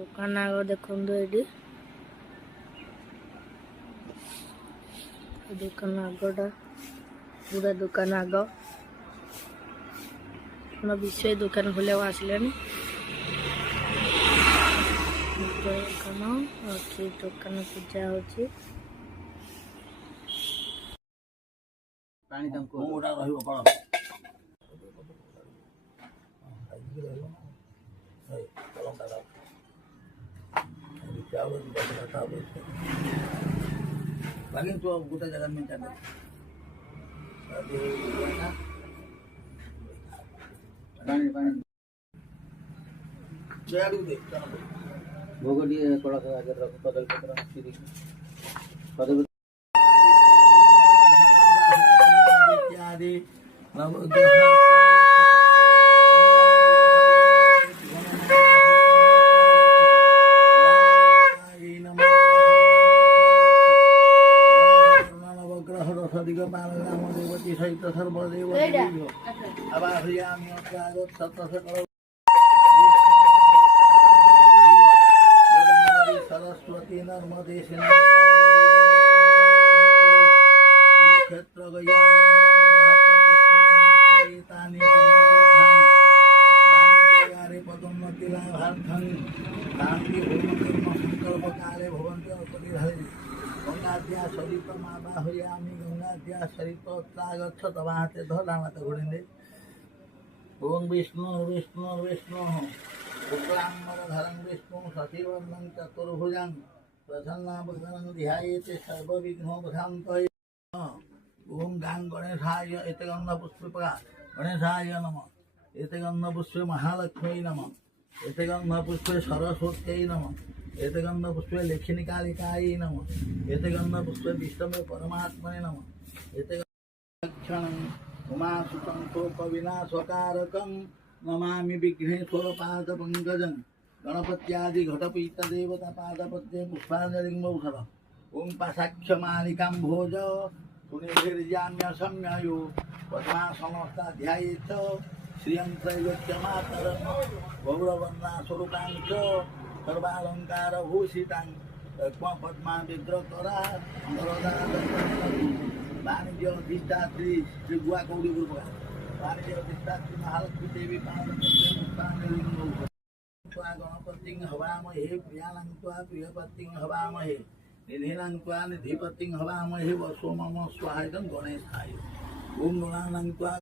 दुकान आग देखु ये दुकान आगटा पूरा दुकान आग विषय दुकान खोलिया आसिले दुकान अच्छी दुकान पूजा होची lagi tu kita jalan minta भोग दिए थोड़ा सा आगे रखो कदल पत्र कदल इत्यादि देवती सहित सर्वदेव सरस्वती नर्मदे क्षेत्र पदोन्नति लाभार्थं संकल्प काले भवन्ति गंगाद्या सरित माबाहयामि गंगाद्या सरित त्रागच्छ तवाहते धरामत घोड़िंदे ओम विष्णु विष्णु विष्णु शुक्लांबरधरं विष्णु शशिवर्णं चतुर्भुजं प्रसन्नावदनं ध्यायेते सर्वविघ्नोपशान्तये ओम गां गणेशाय एते गन्धपुष्पे गणेशाय नमः एते गन्धपुष्पे महालक्ष्मी नमः एते गन्धपुष्पे सरस्वत्यै नमः एते गन्धपुष्पे लेखिनिकालिकायै नमः एते गन्धपुष्पे विष्णवे परमात्मने नमः एते क्षणं उमासुतं शोकविनाशकारकं नमामि विघ्नेश्वरपादपङ्कजं गणपत्यादि घटपीठदेवता पादपद्मे पुष्पाञ्जलिं बहुशः ओं पाशाक्षमालिकां भोज सुनिर्जाम्यसंज्ञयो पद्मासनस्ताध्यायेत श्रियं त्रैलोक्यमातरं गौरवन्नास्वरूपां च सर्वालङ्कारभूषितां पद्मा विग्रहकरा वाणिज्य अधिष्ठात्री श्री गुआ कौड़ी गुरु वाणिज्य अधिष्ठात्री महालक्ष्मी देवी गणपति हवामहे प्रियालंत्वा प्रियपति हवामहे निधिलंत्वा निधिपति हवामहे वसो मम स्वाहायं गणेशाय ओम गणालंत्वा